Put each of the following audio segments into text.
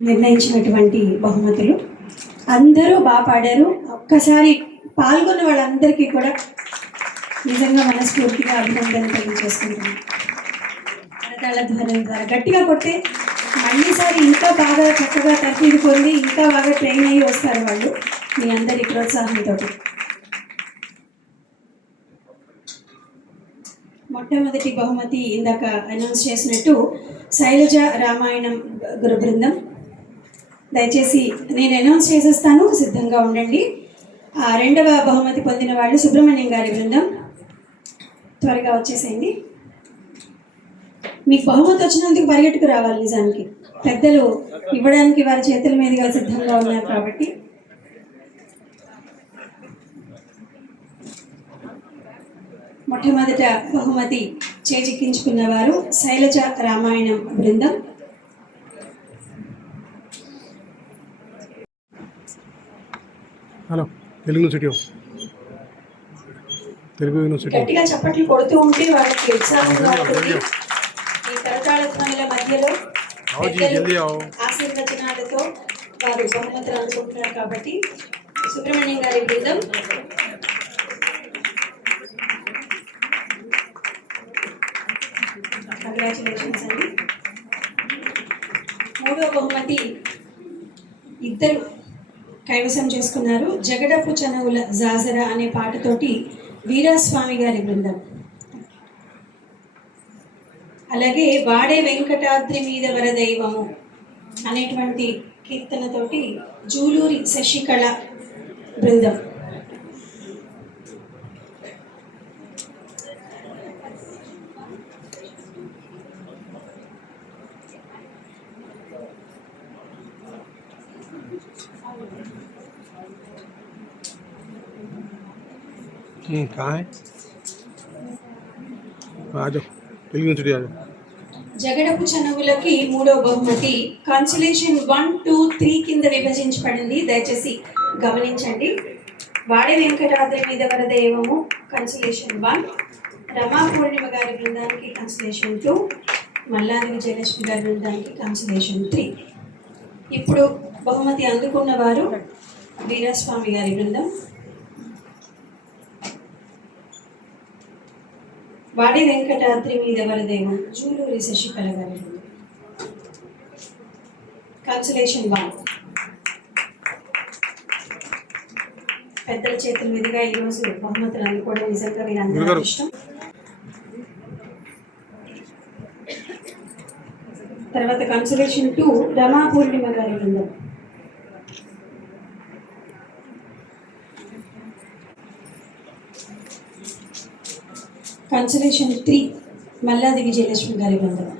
నిర్ణయించినటువంటి బహుమతులు అందరూ బాగా పాడారు. ఒక్కసారి పాల్గొన్న వాళ్ళందరికీ కూడా నిజంగా మనస్ఫూర్తిగా అభినందనలు తెలియజేసుకుంటున్నాను. కరతాళ ధ్వనుల ద్వారా గట్టిగా కొట్టే మళ్ళీసారి ఇంకా బాగా చక్కగా తర్ఫీదు పొంది ఇంకా బాగా ట్రైన్ అయ్యి వస్తారు వాళ్ళు మీ అందరి ప్రోత్సాహంతో. మొట్టమొదటి బహుమతి ఇందాక అనౌన్స్ చేసినట్టు శైలజ రామాయణం గురు బృందం. దయచేసి నేను అనౌన్స్ చేసేస్తాను, సిద్ధంగా ఉండండి. రెండవ బహుమతి పొందిన వాళ్ళు సుబ్రహ్మణ్యం గారి బృందం, త్వరగా వచ్చేసేయండి. మీకు బహుమతి వచ్చినందుకు పరిగెట్టుకు రావాలి. నిజానికి పెద్దలు ఇవ్వడానికి వారి చేతుల మీదుగా సిద్ధంగా ఉన్నారు కాబట్టి. మొట్టమొదట బహుమతి చేజిక్కించుకున్న వారు శైలజ రామాయణం బృందం. హలో, తెలుగు యూనివర్సిటీ గట్టిగా చప్పట్లు కొడుతూ ఉంటే వాళ్ళకి ఉత్సాహంగా ఉంటుంది. ఈ కరతాళ ధ్వనుల మధ్యలో ఆశీర్వచనాలతో వారు బహుమతులు అందుకుంటున్నారు కాబట్టి సుబ్రహ్మణ్యం గారి బృందం కంగ్రాచులేషన్స్ అండి. మూడో బహుమతి ఇద్దరు కైవసం చేసుకున్నారు. జగడపు చనవుల జాజర అనే పాటతోటి వీరాస్వామి గారి బృందం, అలాగే వాడే వెంకటాద్రి మీద వరదైవము అనేటువంటి కీర్తనతోటి జూలూరి శశికళ బృందం. జగడపు చనువులకి మూడో బహుమతి కన్సలేషన్ 1, 2, 3 కింద విభజించబడింది. దయచేసి గమనించండి. వాడే వెంకటాద్రి మీద వరదైవము కన్సలేషన్ 1, రమా పూర్ణిమ గారి బృందానికి కన్సలేషన్ 2, మల్లాది విజయలక్ష్మి గారి బృందానికి కన్సలేషన్ 3. ఇప్పుడు బహుమతి అందుకున్న వారు వీరాస్వామి గారి బృందం, వాడే వెంకటాద్రి మీద వరదైవం జూలూరి శశికళ గారి కన్సలేషన్ 1. పెద్దల చేతుల మీదుగా ఈరోజు బహుమతులు అందుకోవడం నిజంగా వీరందరూ ఇష్టం. తర్వాత కన్సలేషన్ 2 రమా పూర్ణిమ గారి బృందం, కన్సలేషన్ 3 మల్లాది విజయలక్ష్మి గారి బృందం,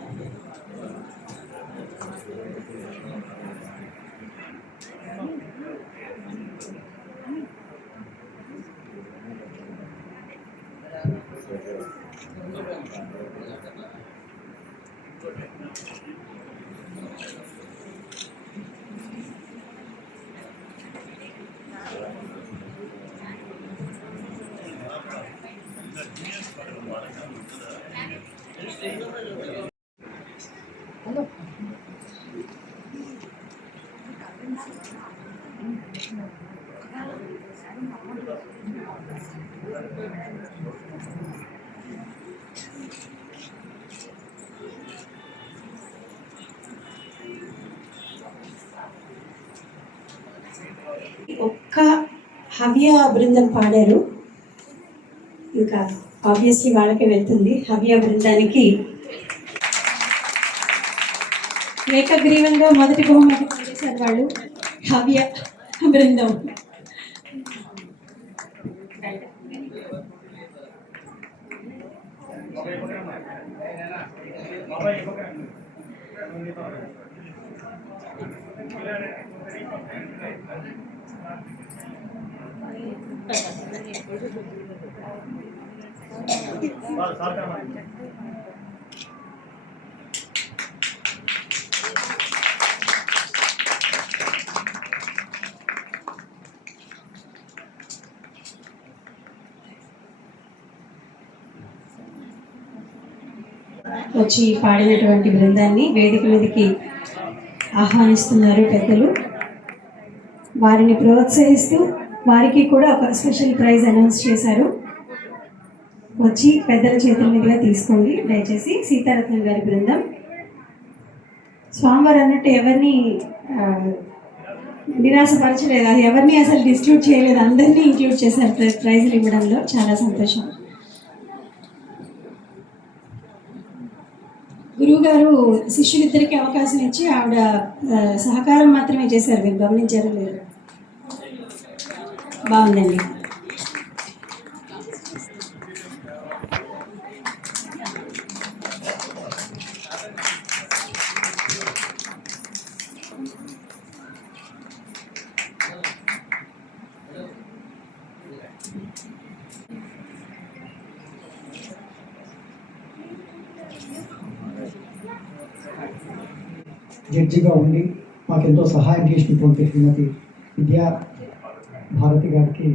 ఒక్క హవ్య బృందం పాడారు. ఇంకా ఆబ్వియస్లీ వాళ్ళకే వెళ్తుంది. హవ్య బృందానికి ఏకగ్రీవంగా మొదటి బహుమతి పొందేశారు వాళ్ళు. హవ్య బృందం వచ్చి పాడినటువంటి బృందాన్ని వేదిక మీదకి ఆహ్వానిస్తున్నారు పెద్దలు. వారిని ప్రోత్సహిస్తూ వారికి కూడా ఒక స్పెషల్ ప్రైజ్ అనౌన్స్ చేశారు. వచ్చి పెద్దల చేతుల మీదుగా తీసుకోండి దయచేసి. సీతారత్నం గారి బృందం స్వామివారు అన్నట్టు ఎవరిని నిరాశపరచలేదు, అది ఎవరిని అసలు డిస్ట్రిబ్యూట్ చేయలేదు, అందరినీ ఇంక్లూడ్ చేశారు ప్రైజ్లు ఇవ్వడంలో. చాలా సంతోషం. గురువుగారు శిష్యులిద్దరికి అవకాశం ఇచ్చి ఆవిడ సహకారం మాత్రమే చేశారు, మీరు గమనించారు లేదు? బాగుందండి. జడ్జిగా ఉండి మాకెంతో సహాయం చేసినటువంటి శ్రీమతి విద్యా భారతి గారికి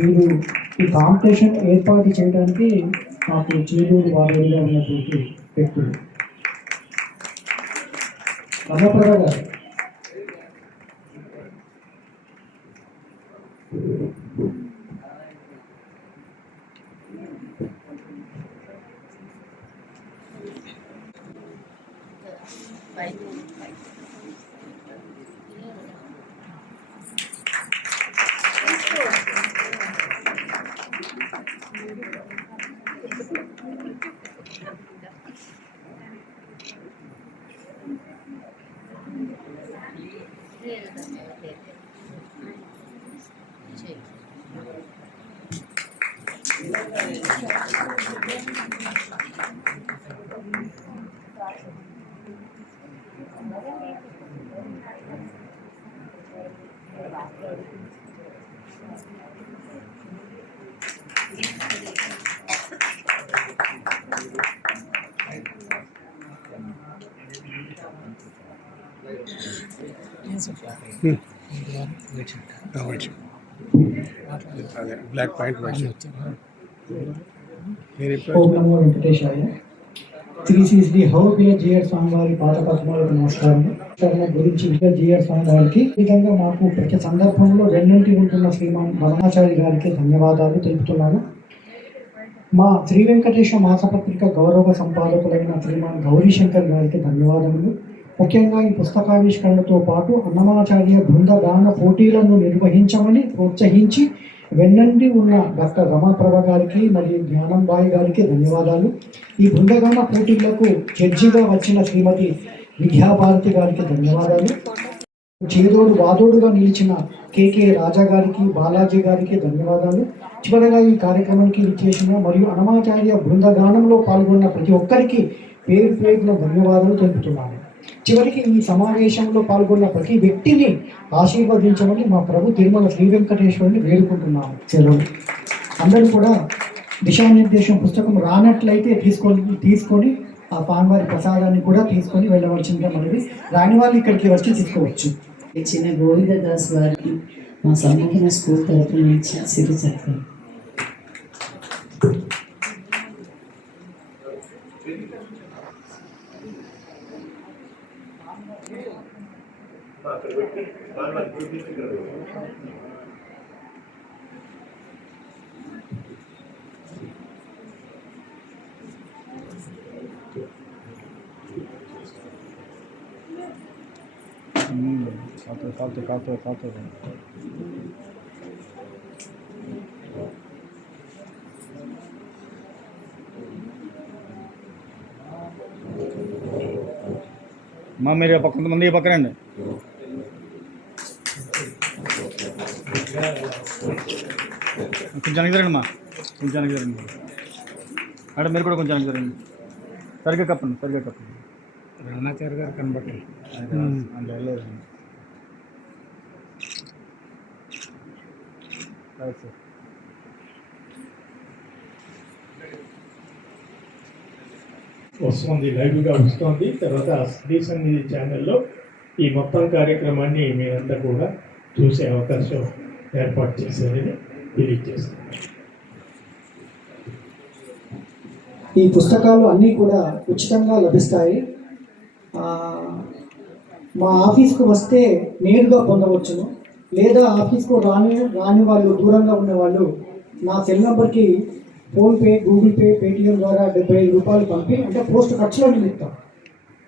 వీరు ఈ కాంపిటీషన్ ఏర్పాటు చేయడానికి మాకు చేదూరు వారేడుగా ఉన్నటువంటి వ్యక్తులు రమప్రభ గారు. బ్లాక్ పాయింట్ ఓం నమో వెంకటేశాయ. శ్రీ హౌపిల జిఆర్ స్వామి వారి పాదపద్మాలకు నమస్కారం. గురించి జిఆర్ స్వామి వారికి ఈ విధంగా మాకు ప్రతి సందర్భంలో వెన్నంటి ఉంటున్న శ్రీమాన్ రమణాచారి గారికి ధన్యవాదాలు తెలుపుతున్నాను. మా శ్రీ వెంకటేశ్వర మాసపత్రిక గౌరవ సంపాదకులైన శ్రీమాన్ గౌరీశంకర్ గారికి ధన్యవాదములు. ముఖ్యంగా ఈ పుస్తకావిష్కరణతో పాటు అన్నమాచార్య బృందగాన పోటీలను నిర్వహించమని ప్రోత్సహించి వెన్నంటి ఉన్న డాక్టర్ రమాప్రభ గారికి మరియు జ్ఞానంబాయి గారికి ధన్యవాదాలు. ఈ బృందగాన పోటీలకు జడ్జిగా వచ్చిన శ్రీమతి విద్యాభారతి గారికి ధన్యవాదాలు. చేదోడు వాదోడుగా నిలిచిన కేకే రాజా గారికి, బాలాజీ గారికి ధన్యవాదాలు. చివరగా ఈ కార్యక్రమానికి విచ్చేసిన మరియు అన్నమాచార్య బృందగానంలో పాల్గొన్న ప్రతి ఒక్కరికి పేరు పేరున ధన్యవాదాలు తెలుపుతున్నాను. చివరికి ఈ సమావేశంలో పాల్గొన్న ప్రతి వ్యక్తిని ఆశీర్వదించమని మా ప్రభు తిరుమల శ్రీ వెంకటేశ్వరుని వేడుకుంటున్నాము. సెలవు. అందరూ కూడా దిశానిర్దేశం పుస్తకం రానట్లయితే తీసుకొని ఆ స్వామివారి ప్రసాదాన్ని కూడా తీసుకొని వెళ్ళవలసిందిగా మనవి. రాని వాళ్ళు ఇక్కడికి వచ్చి తీసుకోవచ్చు. ఇచ్చిన గోవిందదాస్ వారికి మా సమ్మోహన స్కూల్ తరఫు నుంచి సిరి చక్కని కాతో మా మీరు కొంతమంది పక్కనండి. కొంచెం జరగండి మా, కొంచెం జరగండి మేడం, మీరు కూడా కొంచెం జరగండి. సరిగ్గా కప్పండి. రమణాచార్య గారు కనబట్టారు అందులో సార్. వస్తుంది, లైవ్గా వస్తుంది. తర్వాత శ్రీ సన్నిధి ఛానల్లో ఈ మొత్తం కార్యక్రమాన్ని మీరంతా కూడా చూసే అవకాశం ఏర్పాటు చేశారని తెలియజేస్తున్నాను. ఈ పుస్తకాలు అన్నీ కూడా ఉచితంగా లభిస్తాయి. మా ఆఫీస్కు వస్తే నేరుగా పొందవచ్చును, లేదా ఆఫీస్కు రాని వాళ్ళు, దూరంగా ఉన్న వాళ్ళు నా సెల్ నెంబర్కి ఫోన్పే, గూగుల్ పే, పేటిఎం ద్వారా 75 రూపాయలు పంపి, అంటే పోస్ట్ ఖర్చులో నిమిత్తం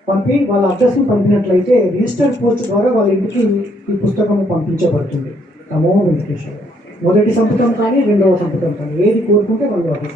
పంపి వాళ్ళ అడ్రస్ని పంపినట్లయితే రిజిస్టర్డ్ పోస్ట్ ద్వారా వాళ్ళ ఇంటికి ఈ పుస్తకం పంపించబడుతుంది. నమో వెంకటేశ్వర. మొదటి సంపుటం కానీ, రెండవ సంపుటం కానీ, ఏది కోరుకుంటే వాళ్ళు అది